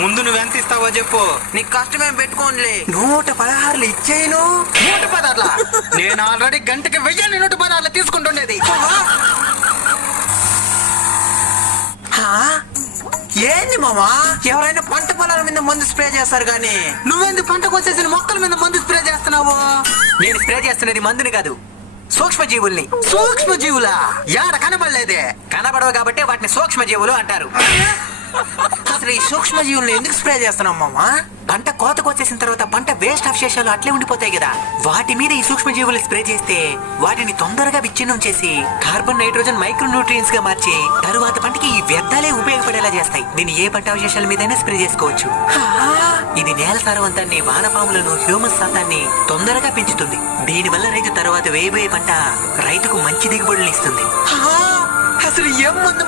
ముందు నువ్వెంత ఇస్తావో చెప్పు. నీకు కష్టమేం పెట్టుకోనిలే. 116 ఇచ్చేయను. 116? నేను ఆల్రెడీ గంటకి 1000 116 తీసుకుంటుండేది. ఏంది మామా, ఎవరైనా పంట పొలాల మీద మందు స్ప్రే చేస్తారు గానీ నువ్వేంది పంటకు వచ్చేసిన మొక్కల మీద మందు స్ప్రే చేస్తున్నావు? నేను స్ప్రే చేస్తున్నది మందుని కాదు, సూక్ష్మజీవుల్ని. సూక్ష్మజీవులా? యాడ కనబడలేదే. కనబడవు కాబట్టి వాటిని సూక్ష్మజీవులు అంటారు. అసలు ఈ సూక్ష్మజీవుల్ని ఎందుకు స్ప్రే చేస్తున్నాం మామా? పంట కోతకు వచ్చేసిన తర్వాత పంట వేస్ట్ అవశేషాలు అట్లే ఉండిపోతాయి కదా, వాటి మీద ఈ సూక్ష్మజీవులు స్ప్రే చేస్తే వాటిని తొందరగా విచ్ఛిన్నం చేసి కార్బన్, నైట్రోజన్, మైక్రోన్యూట్రియన్స్ గా మార్చి తరువాత పంటకి ఈ వ్యర్థాలే ఉపయోగపడేలా చేస్తాయి. దీన్ని ఏ పంట అవశేషాల మీదైనా స్ప్రే చేసుకోవచ్చు. ఇది నేల సారవంతాన్ని, వానపాములను, హ్యూమస్ శాతాన్ని తొందరగా పెంచుతుంది. దీనివల్ల రైతు తర్వాత వేయబోయే పంట రైతుకు మంచి దిగుబడులు ఇస్తుంది. అసలు ఏం మందు